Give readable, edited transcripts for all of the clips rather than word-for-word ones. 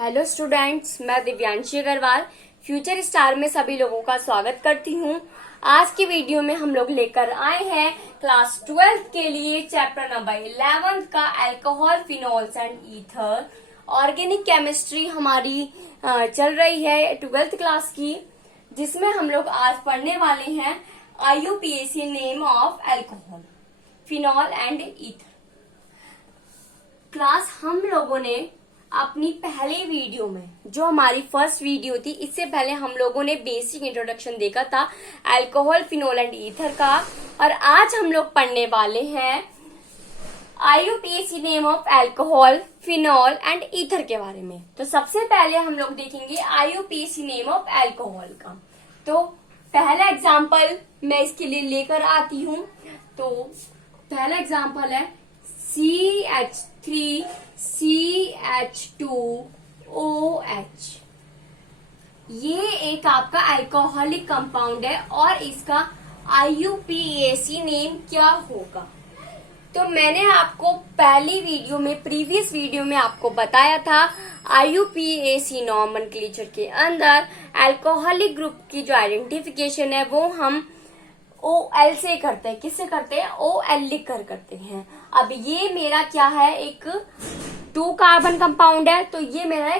Hello students, मैं Divyanshi Agarwal future star में सभी लोगों का स्वागत करती हूँ। आज की वीडियो में हम लोग लेकर आए हैं क्लास 12th के लिए चैप्टर नंबर 11 का alcohol, phenols and ether. Organic chemistry हमारी चल रही है 12th क्लास की, जिसमें हम लोग आज पढ़ने वाले हैं IUPAC name of alcohol, phenol and ether. Class हम लोगों ने अपनी पहले वीडियो में, जो हमारी फर्स्ट वीडियो थी, इससे पहले हम लोगों ने बेसिक इंट्रोडक्शन देखा था अल्कोहल, फिनोल एंड ईथर का। और आज हम लोग पढ़ने वाले हैं IUPAC name of alcohol, phenol and ether के बारे में। तो सबसे पहले हम लोग देखेंगे IUPAC नेम ऑफ अल्कोहल का। तो पहला एग्जाम्पल मैं इसके लिए लेकर आती हूँ। तो पहला एग्जाम्पल है CH3CH2OH। ये एक आपका अल्कोहलिक कंपाउंड है और इसका IUPAC नेम क्या होगा? तो मैंने आपको पहली वीडियो में, प्रीवियस वीडियो में आपको बताया था IUPAC नॉमेनक्लेचर के अंदर अल्कोहलिक ग्रुप की जो आइडेंटिफिकेशन है वो हम OL से करते हैं। किससे करते हैं? OL लिख कर करते हैं। अब ये मेरा क्या है, एक 2 कार्बन कंपाउंड है, तो ये मेरा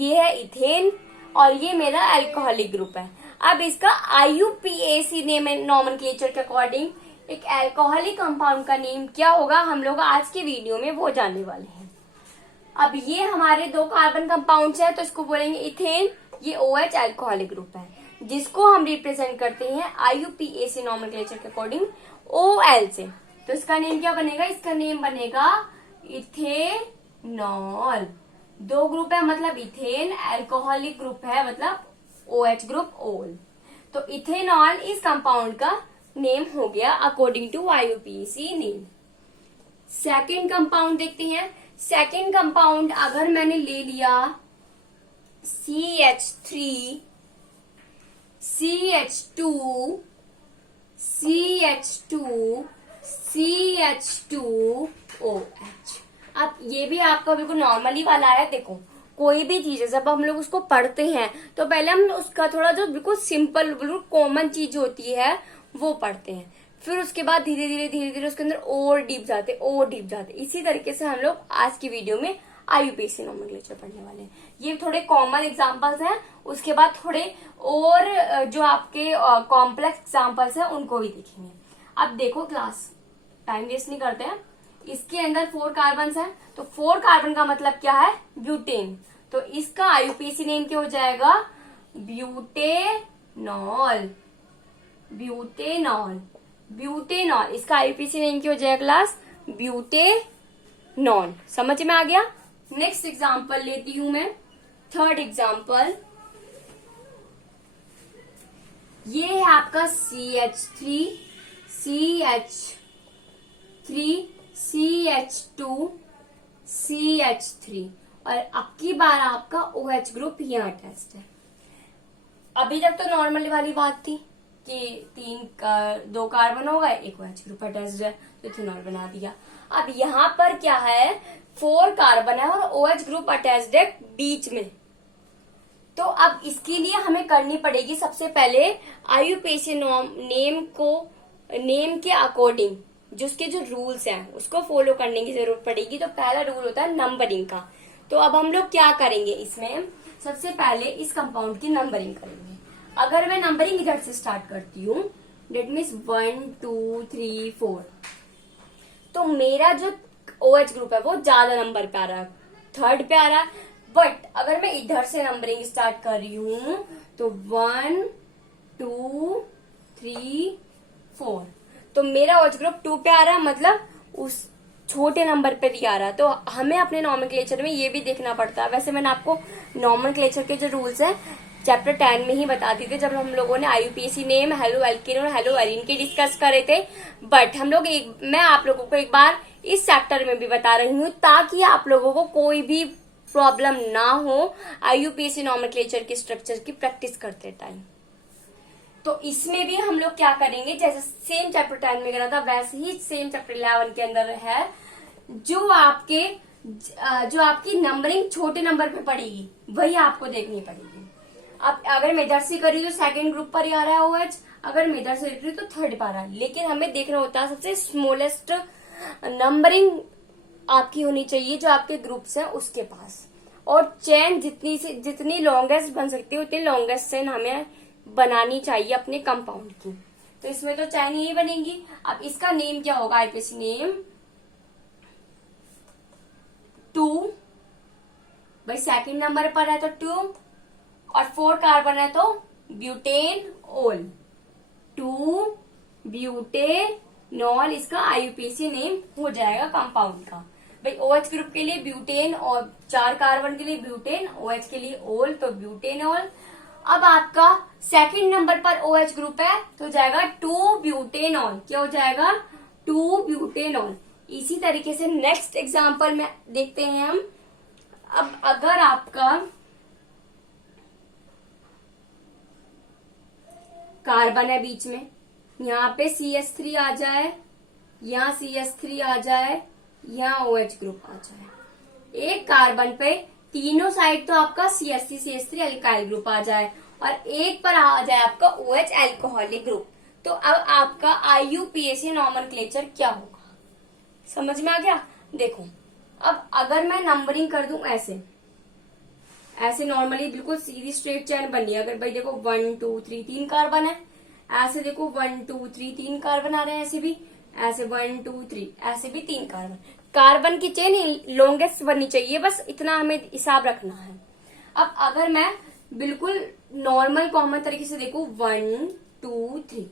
ये है इथेन और ये मेरा अल्कोहलिक ग्रुप है। अब इसका IUPAC नेम नॉमेनक्लेचर के अकॉर्डिंग एक अल्कोहलिक कंपाउंड का नेम क्या होगा, हम लोग आज की वीडियो में वो जानने वाले हैं। अब ये हमारे 2 कार्बन कंपाउंड्स है, तो इसको बोलेंगे इथेन, ये OH अल्कोहलिक ग्रुप है, जिसको हम रिप्रेजेंट करते हैं IUPAC नॉमेनक्लेचर के अकॉर्डिंग OL से। तो इसका नेम क्या बनेगा? इसका नेम बनेगा इथेनॉल। 2 ग्रुप है मतलब इथेन, अल्कोहलिक ग्रुप है मतलब OH ग्रुप OL। तो इथेनॉल इस कंपाउंड का नेम हो गया according to IUPAC name. Second compound देखते हैं। सेकेंड कंपाउंड अगर मैंने ले लिया CH3 CH2 CH2 CH2OH। अब ये भी आपका बिल्कुल नॉर्मली वाला है। देखो, कोई भी चीज है जब हम लोग उसको पढ़ते हैं तो पहले हम उसका थोड़ा जो बिल्कुल सिंपल, बिल्कुल कॉमन चीज होती है वो पढ़ते हैं, फिर उसके बाद धीरे धीरे उसके अंदर और डीप जाते। इसी तरीके से हम लोग आज की वीडियो में IUPAC नॉमेनक्लेचर पढ़ने वाले हैं। ये थोड़े कॉमन एग्जांपल्स हैं, उसके बाद थोड़े और जो आपके कॉम्प्लेक्स एग्जांपल्स हैं उनको भी देखेंगे। अब देखो क्लास, टाइम वेस्ट नहीं करते हैं। इसके अंदर 4 कार्बन है, तो 4 कार्बन का मतलब क्या है? ब्यूटेन। तो इसका IUPAC नेम क्या हो जाएगा? ब्यूटेनॉल। इसका IUPAC नेम क्या हो जाएगा क्लास? ब्यूटेनॉल। समझ में आ गया? नेक्स्ट एग्जाम्पल लेती हूं मैं, थर्ड एग्जाम्पल। ये है आपका CH3 CH2 CH3 और अब की बार आपका OH ग्रुप यहाँ अटैच्ड है। अभी तक तो नॉर्मल वाली बात थी कि 2 कार्बन होगा, एक OH ग्रुप अटैच्ड है, तो इथेनॉल बना दिया। अब यहाँ पर क्या है, 4 कार्बन है और OH ग्रुप अटैच्ड है बीच में। तो अब इसके लिए हमें करनी पड़ेगी सबसे पहले IUPAC नेम के अकॉर्डिंग जो उसके जो रूल्स हैं उसको फॉलो करने की जरूरत पड़ेगी। तो पहला रूल होता है नंबरिंग का। तो अब हम लोग क्या करेंगे, इसमें सबसे पहले इस कंपाउंड की नंबरिंग करेंगे। अगर मैं नंबरिंग इधर से स्टार्ट करती हूँ, डेट मीन्स 1 2 3 4, तो मेरा जो OH ग्रुप है वो ज्यादा नंबर पे आ रहा है, 3rd पे आ रहा है। बट अगर मैं इधर से नंबरिंग स्टार्ट कर रही हूं तो 1 2 3 4, तो मेरा OH ग्रुप 2 पे आ रहा है, मतलब उस छोटे नंबर पे भी आ रहा है। तो हमें अपने नॉमेनक्लेचर में ये भी देखना पड़ता है। वैसे मैंने आपको नॉमेनक्लेचर के जो रूल्स हैं चैप्टर 10 में ही बता दी थी, जब हम लोगों ने IUPAC नेम, हेलो एल्केन और हेलो एरीन के डिस्कस करे थे। बट हम लोग मैं आप लोगों को एक बार इस चैप्टर में भी बता रही हूँ ताकि आप लोगों को कोई भी प्रॉब्लम ना हो IUPAC नॉमेनक्लेचर की स्ट्रक्चर की प्रैक्टिस करते टाइम। तो इसमें भी हम लोग क्या करेंगे, जैसे सेम चैप्टर 10 में करा था वैसे ही सेम चैप्टर 11 के अंदर है। जो आपके जो आपकी नंबरिंग छोटे नंबर पे पड़ेगी वही आपको देखनी पड़ेगी। अब अगर मैं इधर से करी तो सेकंड ग्रुप पर ही आ रहा है OH, अगर मैं इधर से देख रही तो थर्ड पर आ रहा है। लेकिन हमें देखना होता है सबसे स्मॉलेस्ट नंबरिंग आपकी होनी चाहिए जो आपके ग्रुप्स है उसके पास। और चेन जितनी लॉन्गेस्ट बन सकती है उतनी लॉन्गेस्ट चेन हमें बनानी चाहिए अपने कंपाउंड की। तो इसमें तो चेन यही बनेगी। अब इसका नेम क्या होगा, आईपीसी नेम 2, भाई सेकंड नंबर पर है तो 2, और 4 कार्बन है तो ब्यूटेनॉल, 2 ब्यूटेनॉल इसका आईयूपीएसी नेम हो जाएगा कंपाउंड का। भाई OH ग्रुप के लिए ब्यूटेन और 4 कार्बन के लिए ब्यूटेन, OH के लिए ओल तो ब्यूटेनॉल। अब आपका सेकंड नंबर पर OH ग्रुप है तो जाएगा 2 ब्यूटेनॉल, क्या हो जाएगा 2 ब्यूटेनॉल। इसी तरीके से नेक्स्ट एग्जांपल में देखते हैं हम। अब अगर आपका कार्बन है बीच में, यहाँ पे CH3 आ जाए, यहाँ CH3 आ जाए, यहाँ OH ग्रुप आ जाए, एक कार्बन पे तीनों साइड तो आपका CH3 अल्काइल ग्रुप आ जाए और एक पर आ जाए आपका OH एल्कोहलिक ग्रुप। तो अब आपका IUPAC नॉमेनक्लेचर क्या होगा, समझ में आ गया। देखो अब अगर मैं नंबरिंग कर दूं ऐसे नॉर्मली बिल्कुल सीधी स्ट्रेट चेन बनी है। अगर भाई देखो 1 2 3 3 कार्बन है, ऐसे देखो 1 2 3 3 कार्बन आ रहे हैं, ऐसे भी ऐसे 1 2 3 ऐसे भी 3 कार्बन। कार्बन की चेन लॉन्गेस्ट बननी चाहिए, बस इतना हमें हिसाब रखना है। अब अगर मैं बिल्कुल नॉर्मल कॉमन तरीके से देखूं 1 2 3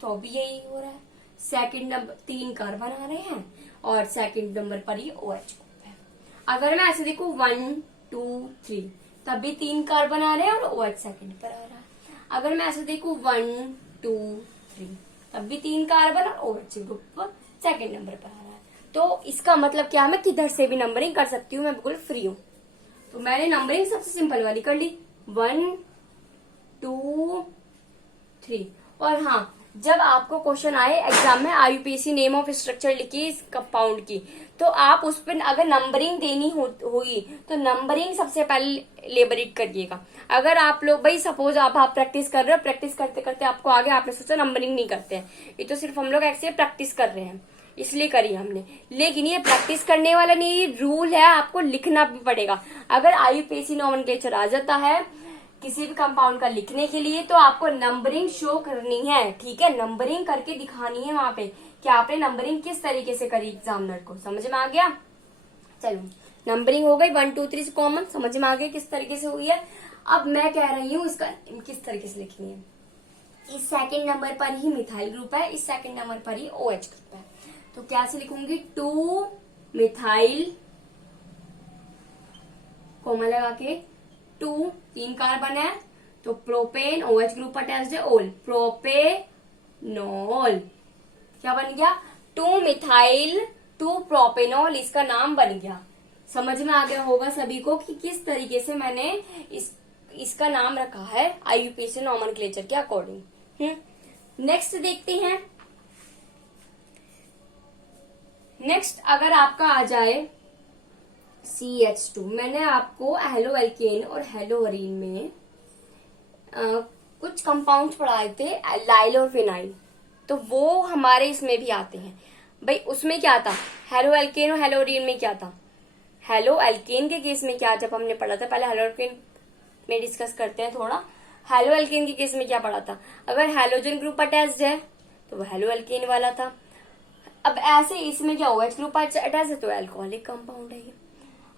तो भी यही हो रहा है। सेकंड नंबर 3 कार्बन आ रहे हैं और सेकंड नंबर पर ही OH ग्रुप है। अगर मैं ऐसे देखूं 1 2 3 तब भी 3 कार्बन आ रहे हैं और OH सेकंड पर आ रहा है। अगर मैं ऐसे देखूं 1 2 3 तब भी 3 कार्बन और OH ग्रुप सेकंड नंबर पर आ रहा है। तो इसका मतलब क्या है, मैं किधर से भी नंबरिंग कर सकती हूँ, मैं बिल्कुल फ्री हूँ। तो मैंने नंबरिंग सबसे सिंपल वाली कर ली 1 2 3। और हाँ, जब आपको क्वेश्चन आए एग्जाम में IUPAC नेम ऑफ स्ट्रक्चर लिखी इस कंपाउंड की, तो आप उस पर अगर नंबरिंग देनी होगी तो नंबरिंग सबसे पहले लेबरेट करिएगा। अगर आप लोग भाई सपोज आप प्रैक्टिस कर रहे हो, प्रैक्टिस करते करते आपको आगे आपने सोचा नंबरिंग नहीं करते हैं, ये तो सिर्फ हम लोग ऐसे प्रैक्टिस कर रहे हैं इसलिए करी हमने। लेकिन ये प्रैक्टिस करने वाला नहीं, ये रूल है, आपको लिखना भी पड़ेगा। अगर IUPAC नॉमेनक्लेचर आ जाता है किसी भी कंपाउंड का लिखने के लिए तो आपको नंबरिंग शो करनी है, ठीक है, नंबरिंग करके दिखानी है वहां पे कि आपने नंबरिंग किस तरीके से करी एग्जामिनर को। समझ में आ गया। चलो नंबरिंग हो गई 1 2 3 से कॉमन, समझ में आ गया किस तरीके से हुई है। अब मैं कह रही हूँ इसका किस तरीके से लिखनी है। इस सेकंड नंबर पर ही मिथाइल ग्रुप है, इस सेकंड नंबर पर ही OH ग्रुप है, तो क्या से लिखूंगी 2 मिथाइल कॉमन लगा के 2 3 कार्बन है तो प्रोपेन OH ग्रुप अटैच्ड है ओल, प्रोपेनॉल क्या बन गया 2 मिथाइल 2 प्रोपेनॉल, इसका नाम बन गया। समझ में आ गया होगा सभी को कि किस तरीके से मैंने इसका नाम रखा है IUPAC नॉमेनक्लेचर के अकॉर्डिंग। नेक्स्ट देखते हैं। नेक्स्ट अगर आपका आ जाए CH2, मैंने आपको हेलो एल्केन और हेलो अरीन में कुछ कंपाउंड पढ़ाए थे लाइल और फिनाइल, तो वो हमारे इसमें भी आते हैं। भाई उसमें क्या था, हेलो एल्केन और हेलो अरीन में क्या था। हेलो एल्केन के केस में क्या जब हमने पढ़ा था, पहले हेलो एल्केन में डिस्कस करते हैं थोड़ा। हेलो एल्केन के केस में क्या पढ़ा था, अगर हेलोजन ग्रुप अटैच्ड है तो वो हेलो एल्केन वाला था। अब ऐसे इसमें क्या OH ग्रुप अटैच है तो एल्कोहलिक कंपाउंड है ये।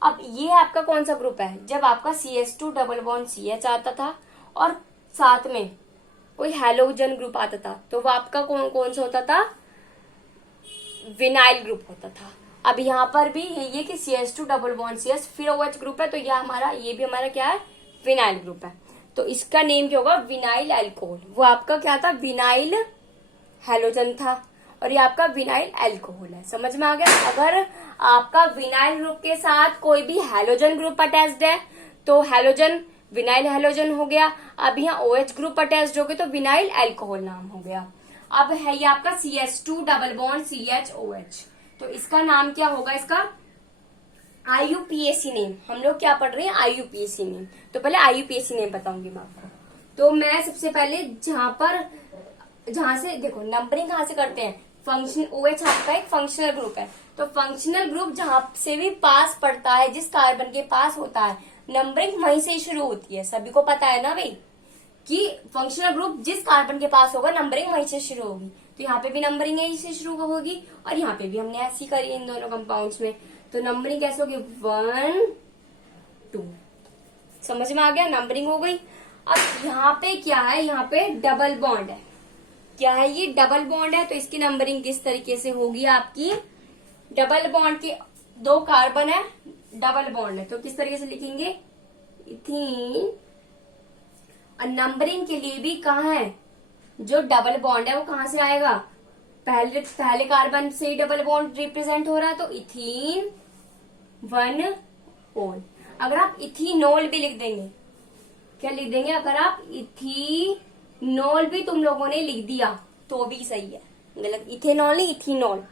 अब ये आपका कौन सा ग्रुप है, जब आपका CH2 डबल बॉन्ड CH आता था और साथ में कोई हेलोजन ग्रुप आता था तो वो आपका कौन सा होता था, विनाइल ग्रुप होता था। अब यहाँ पर भी ये कि CH2 डबल बॉन्ड CH फिर OH ग्रुप है तो ये भी हमारा क्या है, विनाइल ग्रुप है। तो इसका नेम क्या होगा, विनाइल अल्कोहल। वो आपका क्या था, विनाइल हेलोजन था और ये आपका विनाइल अल्कोहल है। समझ में आ गया। अगर आपका विनाइल ग्रुप के साथ कोई भी हेलोजन ग्रुप अटैच्ड है तो हेलोजन विनाइल हेलोजन हो गया। अब यहाँ OH ग्रुप अटैच्ड हो गए तो विनाइल अल्कोहल नाम हो गया। अब है ये आपका CH2 डबल बॉन्ड CHOH, तो इसका नाम क्या होगा, इसका IUPAC नेम, हम लोग क्या पढ़ रहे हैं, IUPAC नेम। तो पहले IUPAC नेम बताऊंगी मैं आपको। तो मैं सबसे पहले जहां से देखो नंबरिंग कहां से करते हैं, फंक्शन OH आपका एक फंक्शनल ग्रुप है, तो फंक्शनल ग्रुप जहां से भी पास पड़ता है, जिस कार्बन के पास होता है, नंबरिंग वहीं से शुरू होती है। सभी को पता है ना भाई कि फंक्शनल ग्रुप जिस कार्बन के पास होगा नंबरिंग वहीं से शुरू होगी। तो यहाँ पे भी नंबरिंग यहीं से शुरू होगी और यहाँ पे भी हमने ऐसी करी इन दोनों कंपाउंड्स में। तो नंबरिंग कैसे होगी, 1 2, समझ में आ गया, नंबरिंग हो गई। अब यहाँ पे क्या है, यहाँ पे डबल बॉन्ड है। क्या है ये, डबल बॉन्ड है। तो इसकी नंबरिंग किस तरीके से होगी आपकी, डबल बॉन्ड के 2 कार्बन है, डबल बॉन्ड है, तो किस तरीके से लिखेंगे, इथीन। और नंबरिंग के लिए भी कहाँ है, जो डबल बॉन्ड है वो कहां से आएगा, पहले कार्बन से डबल बॉन्ड रिप्रेजेंट हो रहा है, तो इथीन 1 ओल। अगर आप इथीनोल भी लिख देंगे, क्या लिख देंगे, अगर आप इथीनोल भी तुम लोगों ने लिख दिया तो भी सही है, गलत, इथेनॉल नहीं इथीनोल,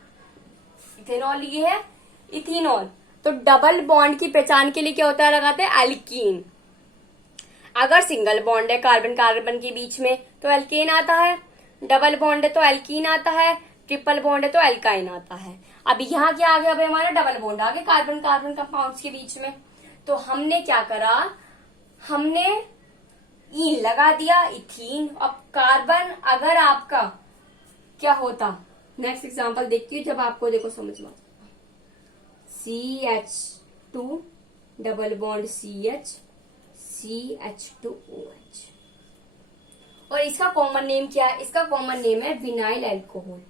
इथेनॉल ये है इथीनोल। तो डबल बॉन्ड की पहचान के लिए क्या होता है, लगाते हैं एल्कीन। अगर सिंगल बॉन्ड है कार्बन कार्बन के बीच में तो एल्केन आता है, डबल बॉन्ड है तो एल्कीन आता है, ट्रिपल बॉन्ड है तो एल्काइन आता है। अब यहाँ क्या आ गया भाई, हमारा डबल बॉन्ड आ गया कार्बन कार्बन कंपाउंड्स के बीच में। तो हमने क्या करा, हमने ईन लगा दिया, इथीन। अब कार्बन अगर आपका क्या होता, नेक्स्ट एग्जांपल देखती हूँ जब आपको देखो समझ में, CH2 double bond CH CH2OH। और इसका कॉमन नेम क्या है, इसका कॉमन नेम है विनाइल अल्कोहल।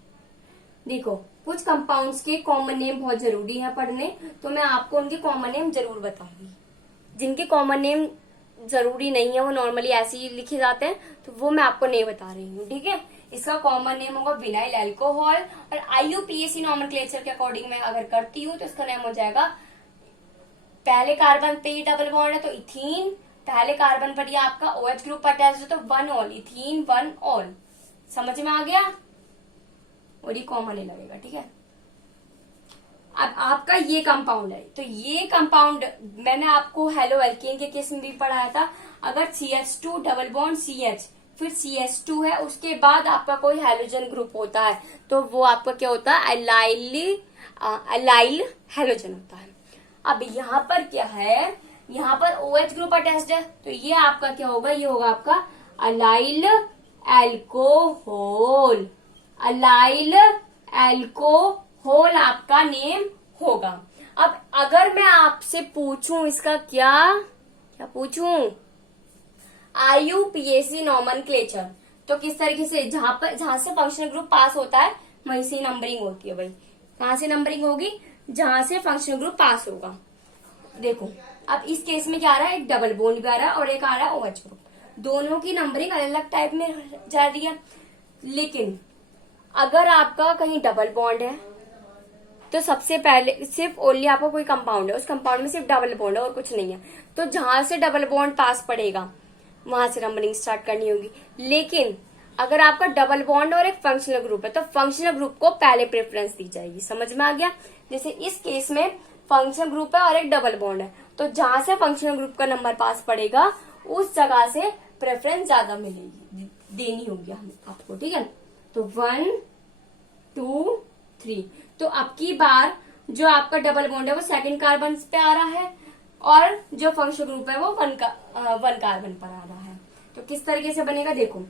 देखो कुछ कंपाउंड्स के कॉमन नेम बहुत जरूरी है पढ़ने, तो मैं आपको उनके कॉमन नेम जरूर बताऊंगी। जिनके कॉमन नेम जरूरी नहीं है, वो नॉर्मली ऐसे ही लिखे जाते हैं, तो वो मैं आपको नहीं बता रही हूँ, ठीक है। इसका कॉमन नेम होगा विनाइल अल्कोहल। और IUPAC नॉमेनक्लेचर के अकॉर्डिंग मैं अगर करती हूँ तो इसका नेम हो जाएगा, पहले कार्बन पे ही डबल बॉन्ड है तो इथीन, पहले कार्बन पर ये आपका OH ग्रुप अटैच है तो 1 ऑल, इथीन 1 ऑल। समझ में आ गया, और ये कॉमन ही लगेगा, ठीक है। अब आपका ये कंपाउंड है, तो ये कंपाउंड मैंने आपको हेलो एल्केन के केस में भी पढ़ाया था। अगर CH2 डबल बॉन्ड CH फिर CH2 है, उसके बाद आपका कोई हेलोजन ग्रुप होता है, तो वो आपका क्या होता है, अलाइल हेलोजन होता है। अब यहाँ पर क्या है, यहाँ पर OH ग्रुप अटैच्ड है, तो ये आपका क्या होगा, ये होगा आपका अलाइल एल्कोहल। अलाइल एल्कोहल आपका नेम होगा। अब अगर मैं आपसे पूछूं इसका क्या पूछूं, IUPAC नॉमेनक्लेचर, तो किस तरीके से, जहां से फंक्शनल ग्रुप पास होता है वहीं से नंबरिंग होती है भाई। कहां से नंबरिंग होगी, जहां से फंक्शनल ग्रुप पास होगा। देखो अब इस केस में क्या आ रहा है, एक डबल बॉन्ड भी आ रहा है और एक आ रहा है OH ग्रुप, दोनों की नंबरिंग अलग अलग टाइप में जा रही है। लेकिन अगर आपका कहीं डबल बॉन्ड है तो सबसे पहले सिर्फ ओनली आपका कोई कंपाउंड है, उस कंपाउंड में सिर्फ डबल बॉन्ड है और कुछ नहीं है, तो जहां से डबल बॉन्ड पास पड़ेगा वहां से नंबरिंग स्टार्ट करनी होगी। लेकिन अगर आपका डबल बॉन्ड और एक फंक्शनल ग्रुप है तो फंक्शनल ग्रुप को पहले प्रेफरेंस दी जाएगी। समझ में आ गया, जैसे इस केस में फंक्शनल ग्रुप है और एक डबल बॉन्ड है, तो जहां से फंक्शनल ग्रुप का नंबर पास पड़ेगा उस जगह से प्रेफरेंस ज्यादा मिलेगी, देनी होगी हम आपको, ठीक है। तो 1 2 3, तो अब की बार जो आपका डबल बॉन्ड है वो सेकंड कार्बन पे आ रहा है और जो फंक्शनल ग्रुप है वो 1 कार्बन पर आ रहा है। तो किस तरीके से बनेगा, देखो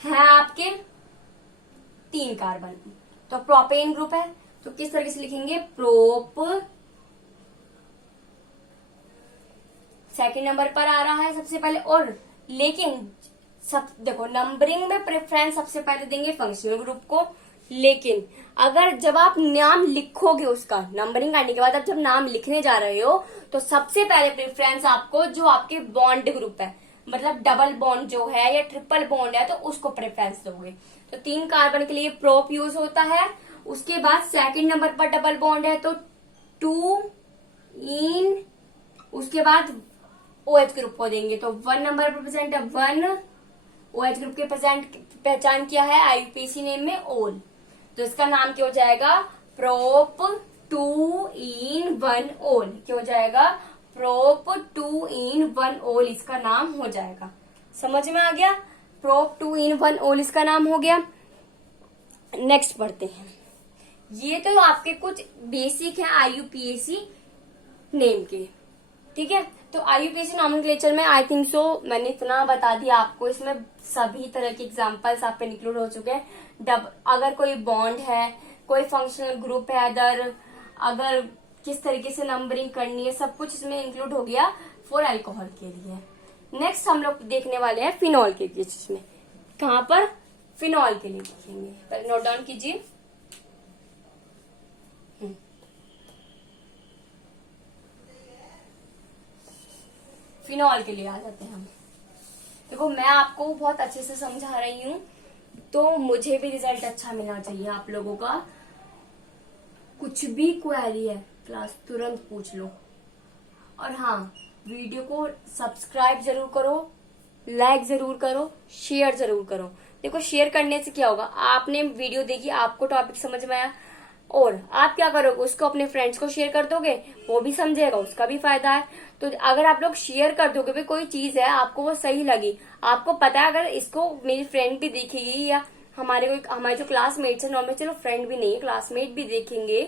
है आपके 3 कार्बन, तो प्रोपेन ग्रुप है, तो किस तरीके से लिखेंगे, प्रोप सेकंड नंबर पर आ रहा है सबसे पहले। और लेकिन सब देखो नंबरिंग में प्रेफरेंस सबसे पहले देंगे फंक्शनल ग्रुप को, लेकिन अगर जब आप नाम लिखोगे उसका नंबरिंग करने के बाद, अब जब नाम लिखने जा रहे हो तो सबसे पहले प्रेफरेंस आपको जो आपके बॉन्ड ग्रुप है, मतलब डबल बॉन्ड जो है या ट्रिपल बॉन्ड है, तो उसको प्रेफरेंस दोगे। तो 3 कार्बन के लिए प्रोप यूज होता है, उसके बाद सेकंड नंबर पर डबल बॉन्ड है तो 2 इन, उसके बाद OH ग्रुप को देंगे तो 1 नंबर पर प्रेजेंट है 1, OH ग्रुप के पहचान किया है IUPAC नेम में ओल, तो इसका नाम क्या हो जाएगा, प्रोप 2-in-1-ol क्या हो जाएगा? प्रोप 2-in-1-ol इसका नाम हो जाएगा। समझ में आ गया? प्रोप 2-in-1-ol इसका नाम हो गया। नेक्स्ट पढ़ते हैं। ये तो आपके कुछ बेसिक है IUPAC नेम के, ठीक है। तो IUPAC नॉमेनक्लेचर में आई थिंक सो मैंने इतना बता दिया आपको, इसमें सभी तरह के एग्जांपल्स आप पे इंक्लूड हो चुके हैं। अगर कोई बॉन्ड है, कोई फंक्शनल ग्रुप है, अगर किस तरीके से नंबरिंग करनी है, सब कुछ इसमें इंक्लूड हो गया फॉर अल्कोहल के लिए। नेक्स्ट हम लोग देखने वाले हैं फिनॉल के केसेस में। कहां पर? फिनॉल के लिए देखेंगे। पहले नोट डाउन कीजिए। फिनॉल के लिए आ जाते हैं हम। देखो मैं आपको बहुत अच्छे से समझा रही हूँ, तो मुझे भी रिजल्ट अच्छा मिलना चाहिए आप लोगों का। कुछ भी क्वेरी है क्लास तुरंत पूछ लो। और हाँ, वीडियो को सब्सक्राइब जरूर करो, लाइक जरूर करो, शेयर जरूर करो। देखो शेयर करने से क्या होगा, आपने वीडियो देखी, आपको टॉपिक समझ में आया, और आप क्या करोगे, उसको अपने फ्रेंड्स को शेयर कर दोगे, वो भी समझेगा, उसका भी फायदा है। तो अगर आप लोग शेयर कर दोगे, भाई कोई चीज है आपको वो सही लगी, आपको पता है अगर इसको मेरी फ्रेंड भी देखेगी या हमारे जो क्लासमेट्स है, नॉर्मल चलो फ्रेंड भी नहीं है, क्लासमेट भी देखेंगे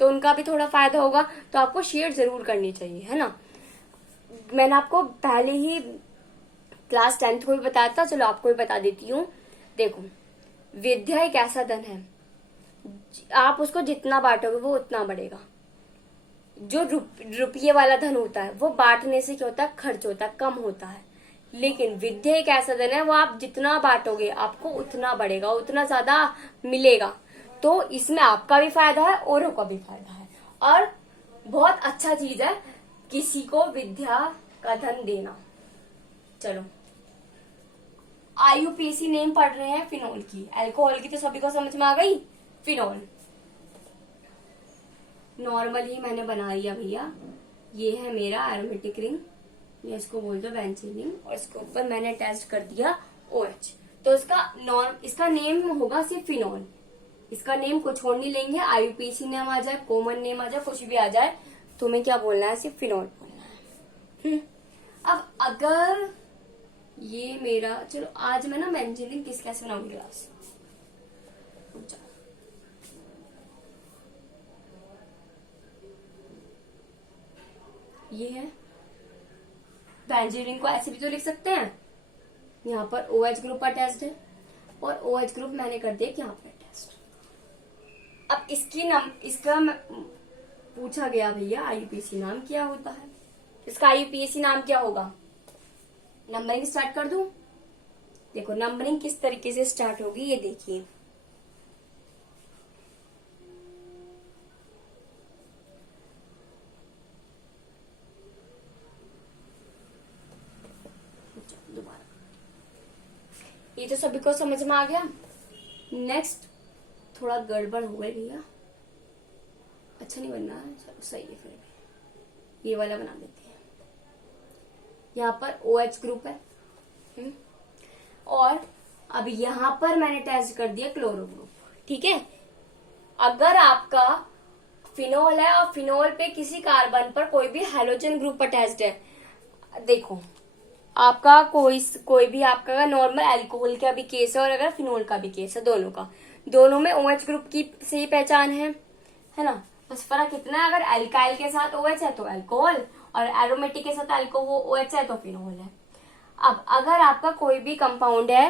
तो उनका भी थोड़ा फायदा होगा। तो आपको शेयर जरूर करनी चाहिए, है ना। मैंने आपको पहले ही क्लास 10th को भी बताया था, चलो आपको भी बता देती हूँ। देखो विद्या एक ऐसा धन है, आप उसको जितना बांटोगे वो उतना बढ़ेगा। जो रुपये वाला धन होता है वो बांटने से क्या होता है, खर्च होता है, कम होता है। लेकिन विद्या एक ऐसा धन है, वो आप जितना बांटोगे आपको उतना बढ़ेगा, उतना ज्यादा मिलेगा। तो इसमें आपका भी फायदा है, औरों का भी फायदा है, और बहुत अच्छा चीज है किसी को विद्या का धन देना। चलो IUPAC नेम पढ़ रहे हैं फिनॉल की। अल्कोहल की तो सभी को समझ में आ गई। फिनॉल नॉर्मल ही मैंने बना दिया भैया। ये है मेरा एरोमेटिक रिंग, या इसको बोल दो बेंजीन रिंग, और इसके ऊपर मैंने अटैच कर दिया OH। तो इसका नेम होगा सिर्फ फिनॉल। इसका नेम कुछ और नहीं लेंगे, IUPAC नेम आ जाए, कॉमन नेम आ जाए, कुछ भी आ जाए, तुम्हें क्या बोलना है, सिर्फ फिनॉल बोलना है। अब अगर ये मेरा, चलो आज मैं ना बेंजीन रिंग कैसे बनाऊंगी क्लास। ये है बेंजीन रिंग को ऐसे भी तो लिख सकते हैं। यहाँ पर OH ग्रुप अटैच्ड है, और OH ग्रुप मैंने कर दिया यहाँ पर अटैच्ड। अब इसका पूछा गया भैया IUPAC नाम क्या होता है, इसका IUPAC नाम क्या होगा। नंबरिंग स्टार्ट कर दूं। देखो नंबरिंग किस तरीके से स्टार्ट होगी ये देखिए। दोबारा, ये तो सभी को समझ में आ गया। नेक्स्ट थोड़ा गड़बड़ हो गई भैया, अच्छा नहीं बनना है, चलो सही है, फिर भी ये वाला बना देते हैं। यहाँ पर OH ग्रुप है, और अब यहाँ पर मैंने अटैच कर दिया क्लोरो ग्रुप, ठीक है। अगर आपका फिनोल है और फिनोल पे किसी कार्बन पर कोई भी हाइड्रोजन ग्रुप अटैच्ड है, देखो आपका कोई भी आपका नॉर्मल अल्कोहल का भी केस है और अगर फिनोल का भी केस है, दोनों में OH ग्रुप की सही पहचान है ना। बस फर्क इतना है, अगर अल्काइल के साथ OH है तो अल्कोहल, और एरोमेटिक के साथ OH है तो फिनोल है। अब अगर आपका कोई भी कंपाउंड है,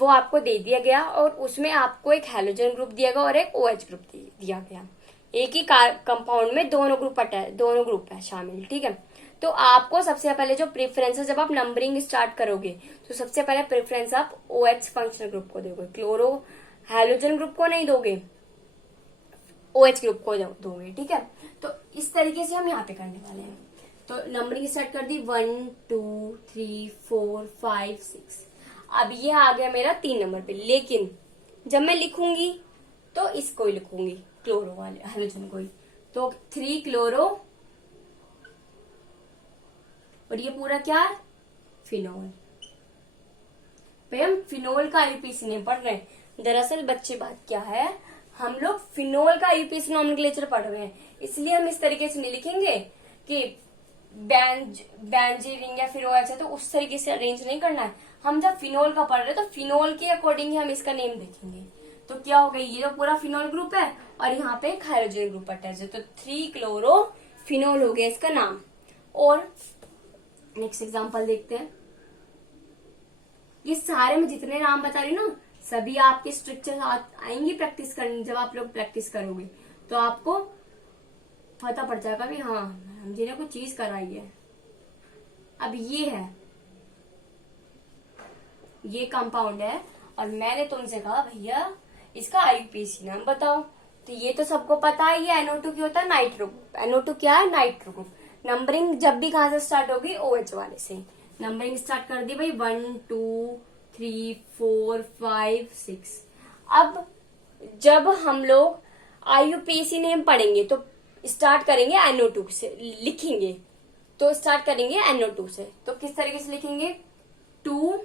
वो आपको दे दिया गया और उसमें आपको एक हैलोजन ग्रुप दिया गया और एक OH ग्रुप दिया गया, एक ही कंपाउंड में दोनों ग्रुप है शामिल, ठीक है। तो आपको सबसे पहले जो प्रेफरेंस है, जब आप नंबरिंग स्टार्ट करोगे तो सबसे पहले प्रेफरेंस आप OH फंक्शनल ग्रुप को दोगे, क्लोरो हैलोजन ग्रुप को नहीं दोगे, OH ग्रुप को दोगे, ठीक है। तो इस तरीके से हम यहाँ पे करने वाले हैं। तो नंबरिंग स्टार्ट कर दी, 1 2 3 4 5 6। अब ये आ गया मेरा 3 नंबर पे, लेकिन जब मैं लिखूंगी तो इसको ही लिखूंगी, क्लोरो वाले हाइड्रोजन को ही। तो 3 क्लोरो, और ये पूरा क्या है, फिनोल। भाई हम फिनोल का IUPAC नहीं पढ़ रहे हैं। दरअसल बच्चे बात क्या है, हम लोग फिनोल का आईयूपीएसी नॉमेनक्लेचर पढ़ रहे हैं, इसलिए हम इस तरीके से नहीं लिखेंगे कि बेंजीन या फिर OH है तो उस तरीके से अरेंज नहीं करना है। हम जब फिनोल का पढ़ रहे हैं तो फिनोल के अकॉर्डिंग ही हम इसका नेम देखेंगे। तो क्या हो गई, ये तो पूरा फिनोल ग्रुप है और यहाँ पे एक हाइड्रोजन ग्रुप अटैच है, तो 3-क्लोरोफिनोल हो गया इसका नाम। और नेक्स्ट एग्जांपल देखते हैं। ये सारे में जितने नाम बता रही हूँ ना, सभी आपके स्ट्रक्चर आएंगी प्रैक्टिस करनी। जब आप लोग प्रैक्टिस करोगे तो आपको पता पड़ जाएगा भी हाँ हम जी ने कुछ चीज कराई है। अब ये कंपाउंड है और मैंने तुमसे कहा भैया इसका आईयूपीएसी नाम बताओ, तो ये तो सबको पता है, ये NO2 की होता है नाइट्रो ग्रुप। NO2 क्या है, नाइट्रो ग्रुप। नंबरिंग जब भी कहां से स्टार्ट होगी, OH वाले से नंबरिंग स्टार्ट कर दी भाई, 1 2 3 4 5 6। अब जब हम लोग आईयूपीएसी नेम पढ़ेंगे तो स्टार्ट करेंगे NO2 से, लिखेंगे तो स्टार्ट करेंगे NO2 से। तो किस तरीके से लिखेंगे, 2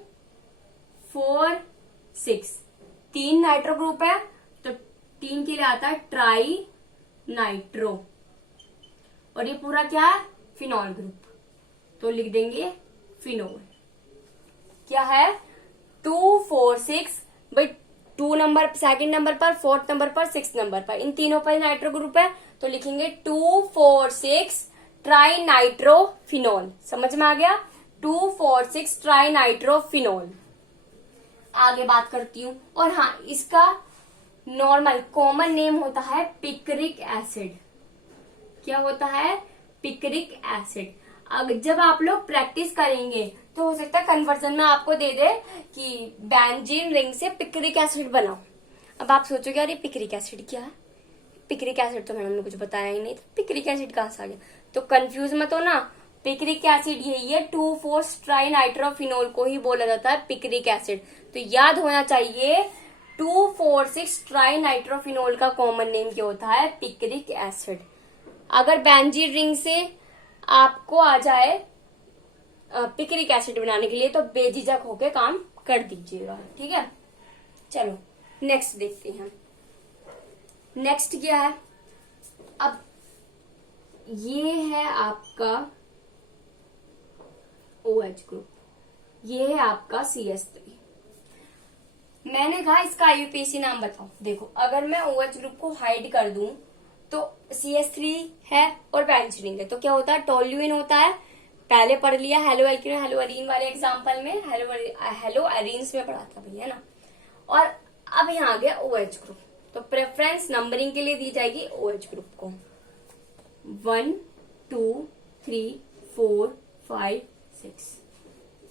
4 6, 3 नाइट्रो ग्रुप है तो 3 के लिए आता है ट्राई नाइट्रो, और ये पूरा क्या है, फिनॉल ग्रुप, तो लिख देंगे फिनोल। क्या है, 2 4 6 भाई, 2 नंबर सेकंड नंबर पर, 4th नंबर पर, 6th नंबर पर, इन तीनों पर नाइट्रो ग्रुप है तो लिखेंगे 2 4 6 ट्राई नाइट्रो फिनोल। समझ में आ गया, 2 4 6 ट्राई नाइट्रो फिनोल। आगे बात करती हूँ। और हाँ, इसका नॉर्मल कॉमन नेम होता है पिक्रिक एसिड। क्या होता है, पिक्रिक एसिड। अगर जब आप लोग प्रैक्टिस करेंगे तो हो सकता है कन्वर्जन में आपको दे दे कि बेंजीन रिंग से पिक्रिक एसिड बनाओ। अब आप सोचोगे यार ये पिक्रिक एसिड क्या है, पिक्रिक एसिड तो मैडम ने कुछ बताया ही नहीं, तो पिक्रिक एसिड कहाँ से आ गया, तो कंफ्यूज मत हो ना। पिक्रिक एसिड यही है, 2,4 ट्राइनाइट्रोफिनोल को ही बोला जाता है पिक्रिक एसिड। तो याद होना चाहिए 2,4,6 ट्राइनाइट्रोफिनोल का कॉमन नेम क्या होता है, पिक्रिक एसिड। अगर बेंजीन रिंग से आपको आ जाए पिक्रिक एसिड बनाने के लिए तो बेझिझक होके काम कर दीजिएगा, ठीक है। चलो नेक्स्ट देखते हैं। नेक्स्ट क्या है, अब ये है आपका OH ग्रुप, ये है आपका CH3। मैंने कहा इसका आईयूपीएसी नाम बताओ। देखो अगर मैं OH ग्रुप को हाइड कर दूं तो CH3 है और बेंजीन है, तो क्या होता है, टोल्यूइन होता है। पहले पढ़ लिया हेलो एल्किन हेलो एरीन वाले एग्जांपल में, हेलो एरीन्स में पढ़ा था भैया ना। और अब यहाँ आ गया OH ग्रुप, तो प्रेफरेंस नंबरिंग के लिए दी जाएगी OH ग्रुप को 1 2 3 4 5 6।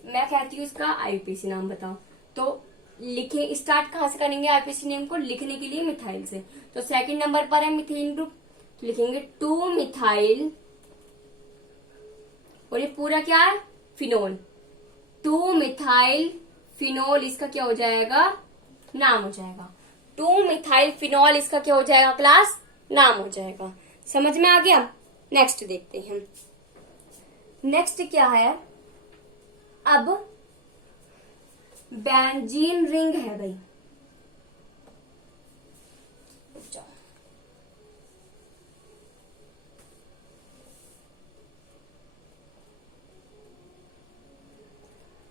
मैं कहती हूँ इसका आईयूपीएसी नाम बताओ, तो लिखे स्टार्ट कहां से करेंगे आईयूपीएसी नेम को लिखने के लिए, मिथाइल से। तो सेकंड नंबर पर है मिथेन ग्रुप, तो लिखेंगे 2 मिथाइल, और ये पूरा क्या है, फिनोल। 2 मिथाइल फिनोल इसका क्या हो जाएगा, नाम हो जाएगा। 2 मिथाइल फिनोल इसका क्या हो जाएगा क्लास, नाम हो जाएगा। समझ में आ गया। नेक्स्ट देखते हैं। नेक्स्ट क्या है, अब बेंजीन रिंग है भाई,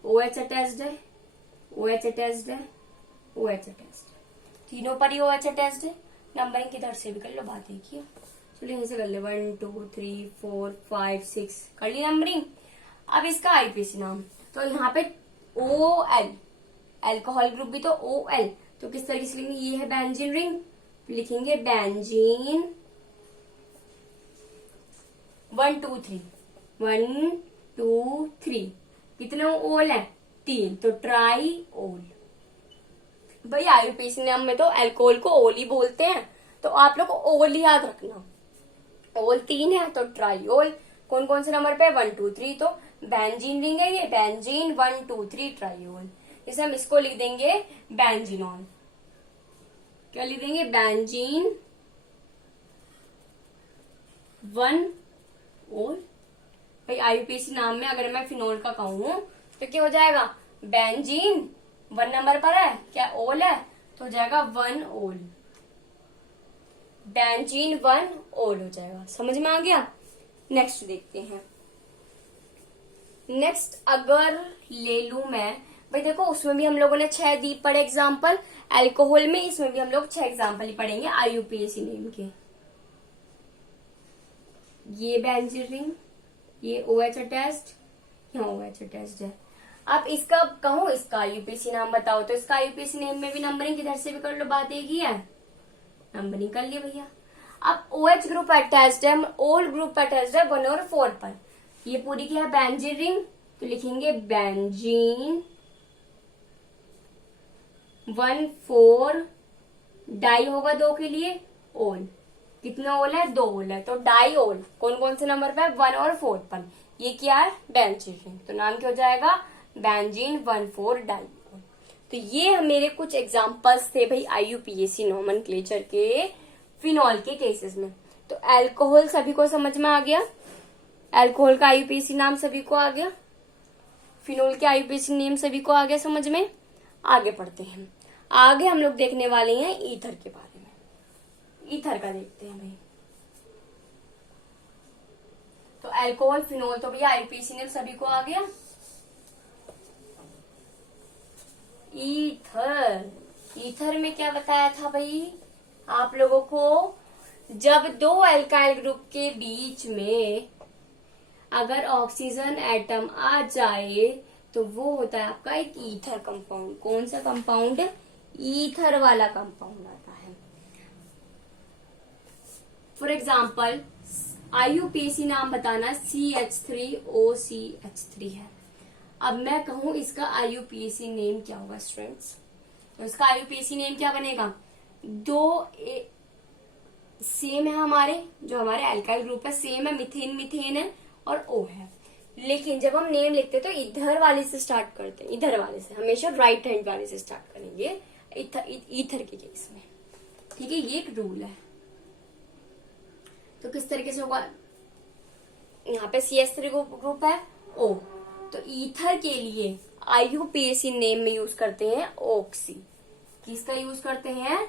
OH अटैच्ड है, OH अटैच्ड है, OH अटैच्ड है, तीनों पर ही OH अटैच्ड है। नंबरिंग किधर से भी कर लो, बात एक ही है। चलिए यहीं से कर ले, 1 2 3 4 5 6 कर ली नंबरिंग। अब इसका आईयूपीएसी नाम, तो यहाँ पे OL, अल्कोहल ग्रुप भी तो OL, तो किस तरीके से लिखेंगे, ये है बेंजीन रिंग, लिखेंगे बेंजीन 1 2 3 1 2 3। कितने ओल है, 3, तो ट्राई ओल। भाई आईयूपीएसी नाम में तो अल्कोहल को ओल ही बोलते हैं, तो आप लोग को ओल ही याद रखना। ओल 3 है तो ट्राई ओल। कौन कौन से नंबर पे, 1 2 3, तो बेंजीन रिंग है ये, बेंजीन 1 2 3 ट्राईओल। जैसे हम इसको लिख देंगे बेंजीनॉल, क्या लिख देंगे, बेंजीन 1 ओल। भाई आईयूपीएसी नाम में अगर मैं फिनोल का कहूं तो क्या हो जाएगा, बेंजीन 1 नंबर पर है, क्या ओल है, तो हो जाएगा 1 ओल। बेंजीन 1 ओल हो जाएगा। समझ में आ गया। नेक्स्ट देखते हैं। नेक्स्ट अगर ले लू मैं, भाई देखो उसमें भी हम लोगों ने 6 दी पढ़े एग्जाम्पल, अल्कोहल में इसमें भी हम लोग 6 एग्जाम्पल ही पढ़ेंगे IUPAC नेम के। ये बेंजीन रिंग, ये OH अटैच्ड, यहाँ OH अटैच्ड है। अब इसका कहूं इसका IUPAC नाम बताओ, तो इसका IUPAC नेम में भी नंबरिंग किधर से भी कर लो, बात एक ही है, नंबरिंग कर लिया भैया। अब OH ग्रुप अटैच्ड है, ओल ग्रुप अटैच्ड है 1 और 4 पर। ये पूरी क्या है, बेंजीन रिंग, तो लिखेंगे बेंजीन 1 4, डाई होगा 2 के लिए, ओल कितने ओल है, 2 ओल है, तो डाई ओल कौन कौन से नंबर पे, 1 और 4 पर। ये क्या है, बेंजीन रिंग, तो नाम क्या हो जाएगा, बेंजीन 1 4 डाई ओल। तो ये मेरे कुछ एग्जांपल्स थे भाई IUPAC नोमेनक्लेचर के फिनॉल के केसेस में। तो अल्कोहल सभी को समझ में आ गया, अल्कोहल का IUPAC नाम सभी को आ गया, फिनोल के IUPAC नेम सभी को आ गया समझ में। आगे पढ़ते हैं। आगे हम लोग देखने वाले हैं ईथर के बारे में। ईथर का देखते हैं भाई। तो अल्कोहल, फिनोल तो भैया IUPAC नेम सभी को आ गया। ईथर, ईथर में क्या बताया था भाई आप लोगों को, जब 2 अल्काइल ग्रुप के बीच में अगर ऑक्सीजन एटम आ जाए तो वो होता है आपका एक ईथर कंपाउंड। कौन सा कंपाउंड, ईथर वाला कंपाउंड आता है। फॉर एग्जाम्पल IUPAC नाम बताना, CH3OCH3 है। अब मैं कहूं इसका IUPAC नेम क्या होगा स्टूडेंट्स, तो इसका IUPAC नेम क्या बनेगा, 2 सेम है हमारे, जो हमारे अल्काइल ग्रुप है सेम है, मिथेन मिथेन है और O है। लेकिन जब हम नेम लिखते हैं तो इधर वाले से स्टार्ट करते हैं, इधर वाले से, हमेशा राइट हैंड वाले से स्टार्ट करेंगे ईथर के केस में, ठीक है, ये एक रूल है। तो किस तरीके से होगा, यहाँ पे CH3 ग्रुप है O, तो ईथर के लिए IUPAC नेम में यूज करते हैं ऑक्सी। किसका यूज करते हैं,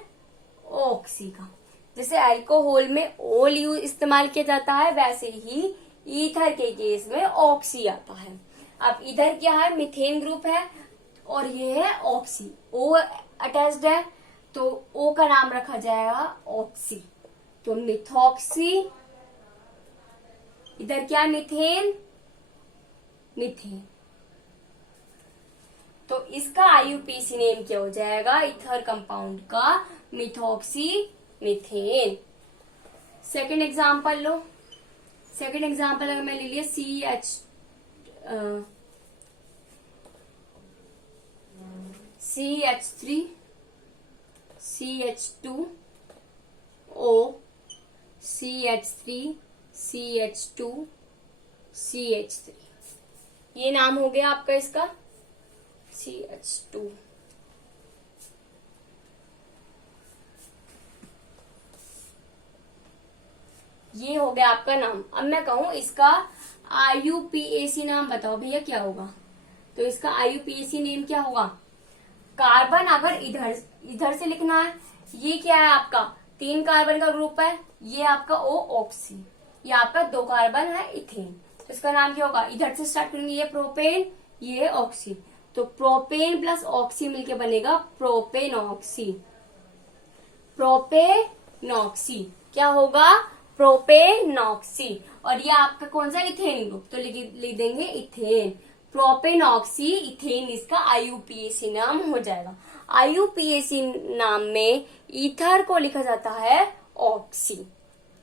ऑक्सी का। जैसे अल्कोहल में ओल इस्तेमाल किया जाता है, वैसे ही ईथर के केस में ऑक्सी आता है। अब इधर क्या है, मिथेन ग्रुप है और ये है ऑक्सी, O अटैच्ड है, तो O का नाम रखा जाएगा ऑक्सी, तो मिथॉक्सी। इधर क्या है, मिथेन मिथेन, तो इसका IUPAC नेम क्या हो जाएगा, ईथर कंपाउंड का मिथॉक्सी मिथेन। सेकेंड एग्जाम्पल लो। सेकेंड एग्जाम्पल अगर मैं ले लिया CH3 CH2O CH3 CH2 CH3, ये नाम हो गया आपका इसका CH2। ये हो गया आपका नाम। अब मैं कहूं इसका IUPAC नाम बताओ भैया क्या होगा, तो इसका IUPAC नेम क्या होगा, कार्बन अगर इधर से लिखना है, ये क्या है आपका 3 कार्बन का ग्रुप है, ये आपका O ऑक्सी, ये आपका 2 कार्बन है इथेन, तो इसका नाम क्या होगा, इधर से स्टार्ट करेंगे, ये प्रोपेन ये ऑक्सी, तो प्रोपेन प्लस ऑक्सी मिलके बनेगा प्रोपेनॉक्सी। प्रोपेनॉक्सी क्या होगा, प्रोपेनॉक्सी। और ये आपका कौन सा, इथेन ग्रुप, तो लिख देंगे इथेन, प्रोपेनॉक्सी इथेन इसका IUPAC नाम हो जाएगा। IUPAC नाम में ईथर को लिखा जाता है ऑक्सी,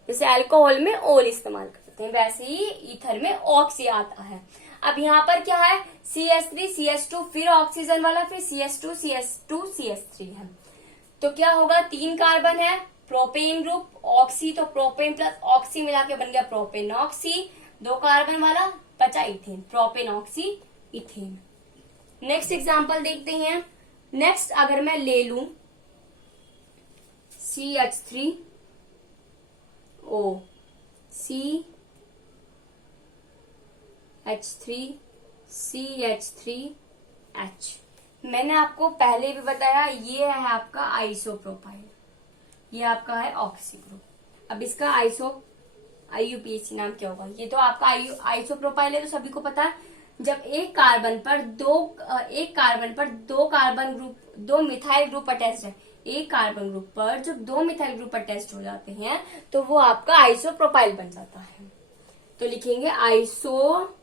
जैसे अल्कोहल में ओल इस्तेमाल करते हैं वैसे ही ईथर में ऑक्सी आता है। अब यहाँ पर क्या है, CH3 CH2 फिर ऑक्सीजन वाला, फिर CH2 CH2 CH3 है, तो क्या होगा 3 कार्बन है, प्रोपेन ग्रुप ऑक्सी, तो प्रोपेन प्लस ऑक्सी मिला के बन गया प्रोपेनॉक्सी, 2 कार्बन वाला बचा इथेन, प्रोपेनॉक्सी इथेन। नेक्स्ट एग्जांपल देखते हैं। नेक्स्ट अगर मैं ले लूं CH3O CH3CH3H, मैंने आपको पहले भी बताया ये है आपका आइसोप्रोपाइल, ये आपका है ऑक्सी ग्रुप। अब इसका IUPAC नाम क्या होगा? ये तो आपका आइसोप्रोपाइल है, तो सभी को पता है। जब एक कार्बन पर दो मिथाइल ग्रुप अटैच्ड है, एक कार्बन ग्रुप पर जब दो मिथाइल ग्रुप अटैच्ड हो जाते हैं तो वो आपका आइसोप्रोपाइल बन जाता है। तो लिखेंगे आइसोप्रोपाइल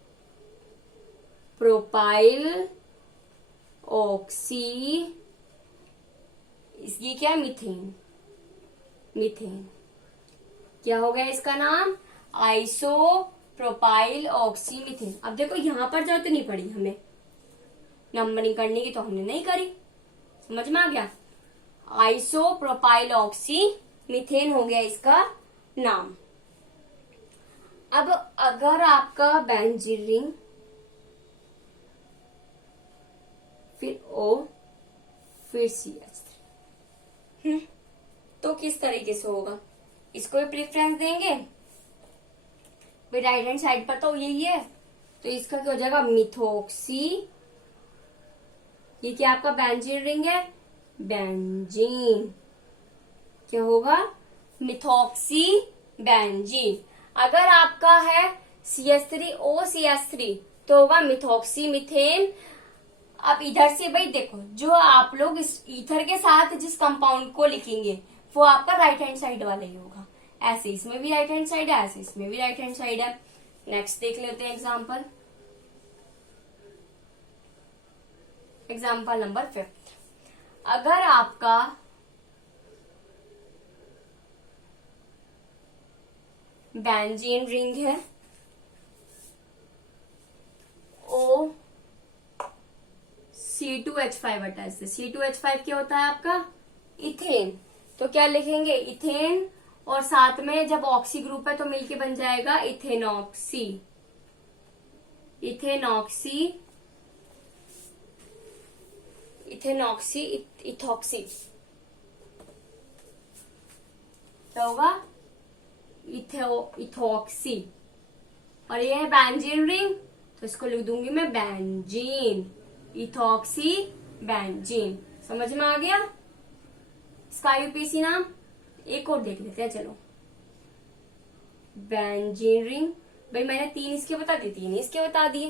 ऑक्सी, ये क्या है? मीथेन। क्या हो गया इसका नाम? Isopropyl oxy methane. अब देखो यहां पर जरूरत नहीं पड़ी हमें नंबरिंग करने की, तो हमने नहीं करी। समझ में आ गया? आइसोप्रोपाइल ऑक्सी मीथेन हो गया इसका नाम। अब अगर आपका बेंजीन रिंग, फिर O, फिर CH3, तो किस तरीके से होगा? इसको भी प्रेफरेंस देंगे भाई, राइट हैंड साइड पर तो यही है, तो इसका क्या हो जाएगा? मिथॉक्सी। ये क्या आपका बेंजीन रिंग है? बेंजीन। क्या होगा? Methoxy benzene. अगर आपका है CH3OCH3 तो होगा मिथॉक्सी मीथेन। अब इधर से भाई देखो, जो आप लोग इस ईथर के साथ जिस कंपाउंड को लिखेंगे वो आपका राइट हैंड साइड वाला ही होगा। ऐसे इसमें भी राइट हैंड साइड है, ऐसे इसमें भी राइट हैंड साइड है। नेक्स्ट देख लेते हैं एग्जाम्पल नंबर 5। अगर आपका बेंजीन रिंग है, O C2H5 अटैच है। C2H5 क्या होता है आपका? इथेन। तो क्या लिखेंगे? इथेन, और साथ में जब ऑक्सी ग्रुप है तो मिलके बन जाएगा इथेनॉक्सी। इथॉक्सी क्या होगा? इथॉक्सी। और ये है बेंजीन रिंग, तो इसको लिख दूंगी मैं बेंजीन, इथॉक्सी बेंजीन। समझ में आ गया इसका IUPAC नाम? एक और देख लेते हैं, चलो। बेंजीन रिंग, भाई मैंने 3 इसके बता दी, 3 इसके बता दिए।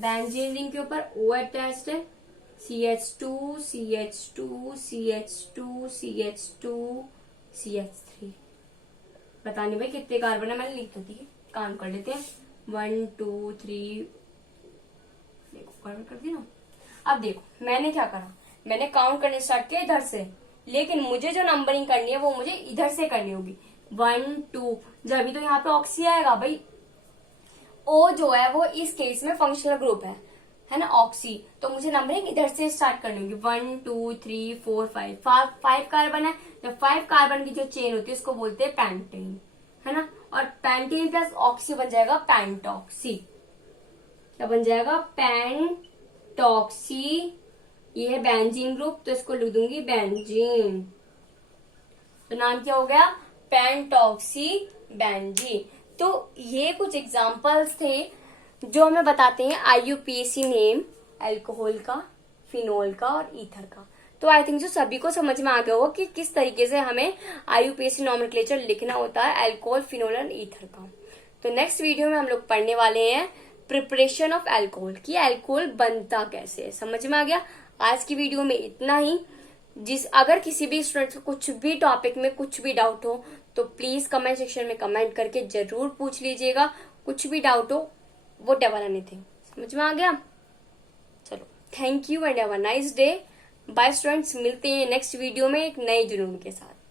बेंजीन रिंग के ऊपर O अटैच्ड है, CH2 CH2 CH2 CH2 CH3। पता नहीं भाई कितने कार्बन है, मैंने लिख तो दिए, काम कर लेते हैं। 1 2 3, देखो कार्बन कर दी ना। अब देखो मैंने क्या करा, मैंने काउंट करने स्टार्ट किया इधर से, लेकिन मुझे जो नंबरिंग करनी है वो मुझे इधर से करनी होगी। 1 2, जब भी तो यहाँ पे ऑक्सी आएगा भाई। O जो है वो इस केस में फंक्शनल ग्रुप है ना, ऑक्सी, तो मुझे नंबरिंग इधर से स्टार्ट करनी होगी। 1 2 3 4 5 कार्बन है, तो 5 कार्बन की जो चेन होती है उसको बोलते हैं पैंटेन, है ना। और पैंटेन प्लस ऑक्सी बन जाएगा पैंटॉक्सी। क्या बन जाएगा? पैंटॉक्सी। ये है बेंजीन ग्रुप, तो इसको लिख दूंगी बेंजीन, तो नाम क्या हो गया? पैंटॉक्सी बेंजीन। तो ये कुछ एग्जांपल्स थे जो हमें बताते हैं IUPAC नेम अल्कोहल का, फिनोल का और ईथर का। तो आई थिंक जो सभी को समझ में आ गया होगा कि किस तरीके से हमें IUPAC नॉमेनक्लेचर लिखना होता है अल्कोहल, फिनोल और ईथर का। तो नेक्स्ट वीडियो में हम लोग पढ़ने वाले हैं प्रिपरेशन ऑफ अल्कोहल, कि अल्कोहल बनता कैसे है। समझ में आ गया? आज की वीडियो में इतना ही। अगर किसी भी स्टूडेंट को कुछ भी टॉपिक में कुछ भी डाउट हो तो प्लीज कमेंट सेक्शन में कमेंट करके जरूर पूछ लीजिएगा। कुछ भी डाउट हो, वो डबल एनीथिंग। समझ में आ गया? चलो, thank you and have a nice day. Bye students, मिलते हैं नेक्स्ट वीडियो में एक नए जुनून के साथ।